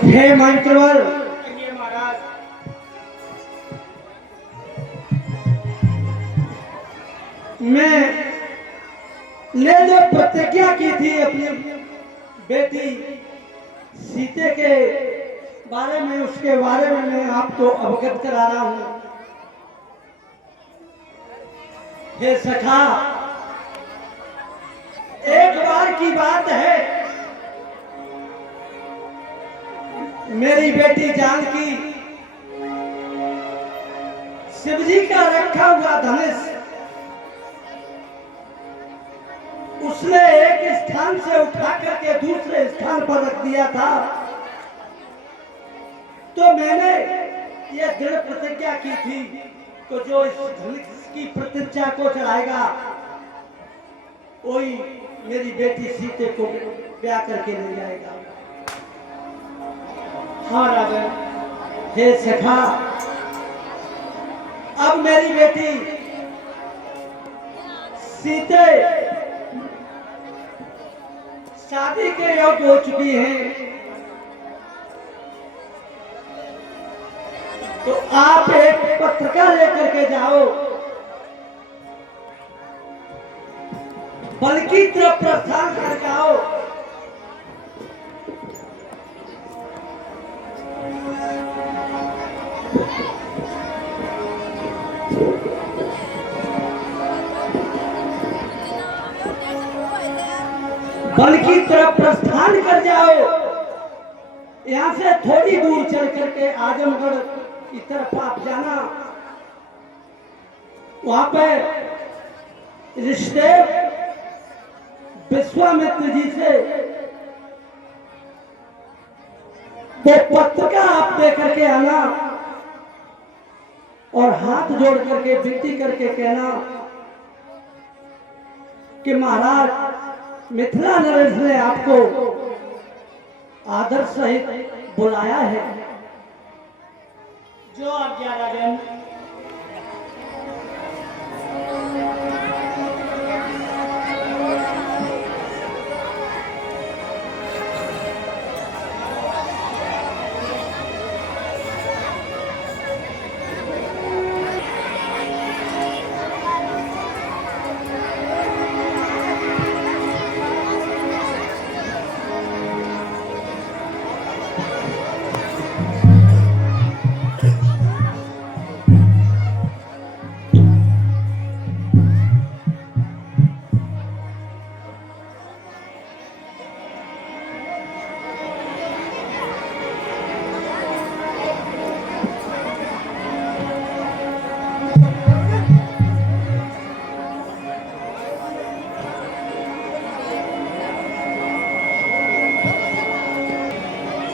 हे मंत्रवर, महाराज। मैं ने जो प्रतिज्ञा की थी अपनी बेटी सीते के बारे में, उसके बारे में मैं आपको अवगत करा रहा हूं। हे सखा, एक बार की बात है, मेरी बेटी जानकी शिवजी का रखा हुआ धनुष उसने एक स्थान से उठा करके दूसरे स्थान पर रख दिया था। तो मैंने ये दृढ़ प्रतिज्ञा की थी, तो जो इस धनुष की प्रतिज्ञा को चढ़ाएगा वही मेरी बेटी सीते को ब्याह करके ले जाएगा। हाँ राजन। हे सखा, अब मेरी बेटी सीते शादी के योग्य हो चुकी हैं, तो आप एक पत्रिका लेकर के जाओ, बल्कि तरफ प्रस्थान कर जाओ। बल्कि तरफ प्रस्थान कर जाओ। यहाँ से थोड़ी दूर चल करके आजमगढ़ की तरफ आप जाना, वहां पे ऋषिदेव विश्वामित्र जी से वो पत्रिका आप दे करके आना और हाथ जोड़ करके विनती करके कहना कि महाराज मिथिला नरेश ने आपको आदर सहित बुलाया है। जो आज्ञा राजन।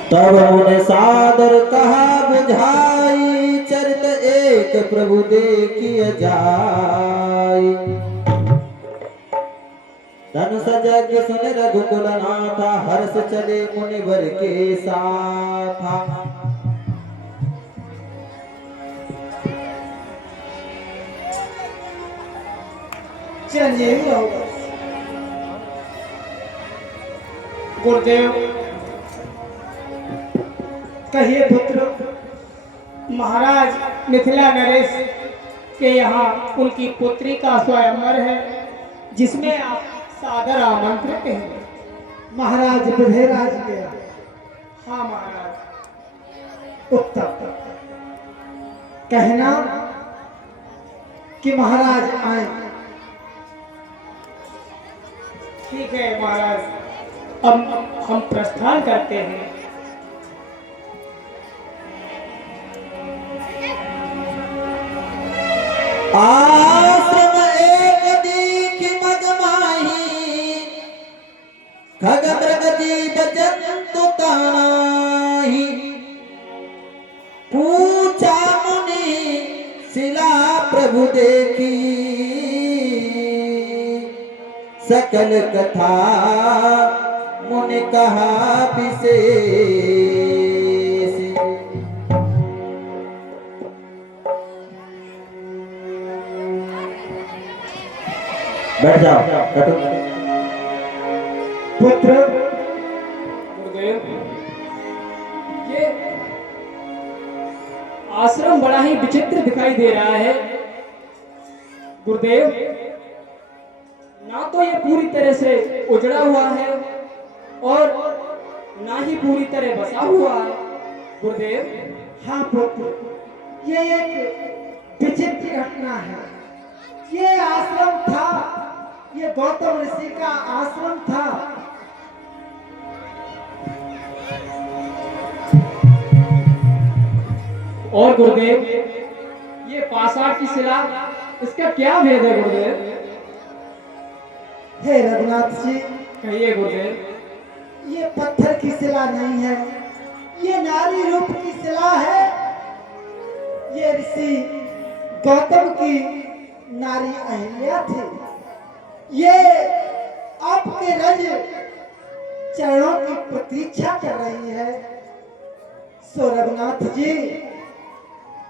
तब उन्हें सादर कहा बुझाई, चरित एक प्रभु देखिए जाई। धन सजग सुन रघुकुल नाथा, हर्ष चले मुनिवर के साथा। चलिए गुरुदेव, कहिए पुत्र। महाराज मिथिला नरेश के यहाँ उनकी पुत्री का स्वयंवर है, जिसमें आप सादर आमंत्रित हैं। महाराज बुधेराज के। हाँ महाराज। उत्तर कहना कि महाराज आए। ठीक है महाराज, अब हम प्रस्थान करते हैं। आश्रम एक दीख मगमाही, खग मृग जीव जंतु तानाही। पूछा मुनि शिला प्रभु देखी, सकल कथा मुनि कहा विशेष। बैठ जाओ। पुत्र गुरुदेव, ये आश्रम बड़ा ही विचित्र दिखाई दे रहा है गुरुदेव। ना तो ये पूरी तरह से उजड़ा हुआ है और ना ही पूरी तरह बसा हुआ है गुरुदेव। हाँ पुत्र, ये एक विचित्र घटना है। ये आश्रम था, ये गौतम ऋषि का आश्रम था। और गुरुदेव ये पाषाण की शिला, इसका क्या भेद है गुरुदेव? हे रघुनाथ जी, कहिए गुरुदेव। ये पत्थर की शिला नहीं है, ये नारी रूप की शिला है। ये ऋषि गौतम की नारी अहिल्या थी। ये आपके रज चरणों की प्रतीक्षा कर रही है। सो रघुनाथ जी,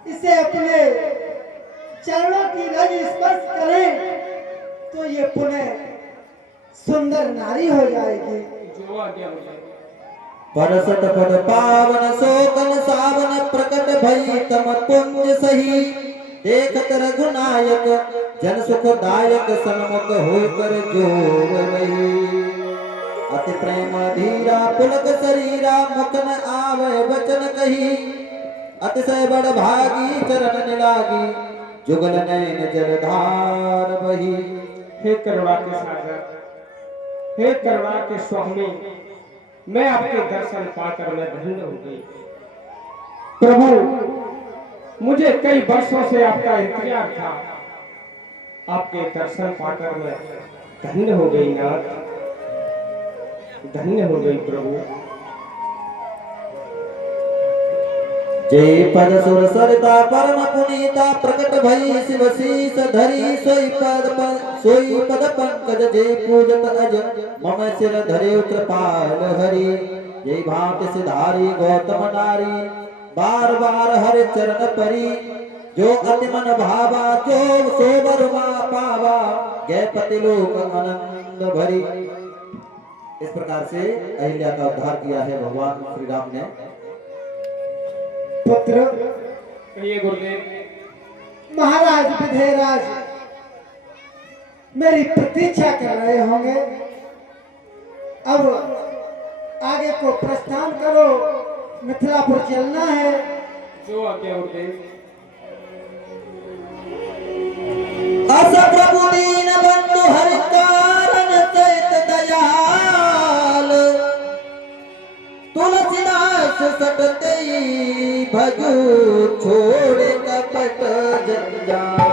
इसे अपने चरणों की रज स्पर्श करें तो ये पुनः सुंदर नारी हो जाएगी। जो आज्ञा गुरुदेव। परसत पद पावन शोकन सावन प्रकट भई तम पुंज सही देखत रघुनायक जन सुखदायक सन्मुख होकर जोर रही अति प्रेम धीरा पुलक शरीरा मुख न आवे वचन कही अतिशय बड़ भागी चरण निलागी जुगल नयन जलधार बही। हे करुणा के सागर, हे करुणा के स्वामी, मैं आपके दर्शन पाकर मैं धन्य हो गई। प्रभु, मुझे कई वर्षों से आपका इंतजार था, आपके दर्शन पाकर मैं धन्य हो गई नाथ, धन्य हो गई प्रभु। जय पद सुर सरिता परम पुनीता प्रकट भई शिव शीस धरी सोई पद पंकज जय पूजत अज मम सिर धरे कृपाल हरि। जय भांति सिधारी गौतम नारी बार बार हरि चरण परी जो अति मन भावा जो सोबर पावा जय पति लोक आनंद भरी। इस प्रकार से अहिल्या का उद्धार किया है भगवान श्री राम ने। पुत्र, कहिए गुरुदेव। महाराज विधेयराज मेरी प्रतीक्षा कर रहे होंगे। अब आगे को प्रस्थान करो, मिथिलापुर चलना है। जो आज्ञा गुरुदेव। अस प्रभु दीन बंधु हरि कारण चैत दयाल तुलसीदास सटते भजू छोड़ कपट जंजाल।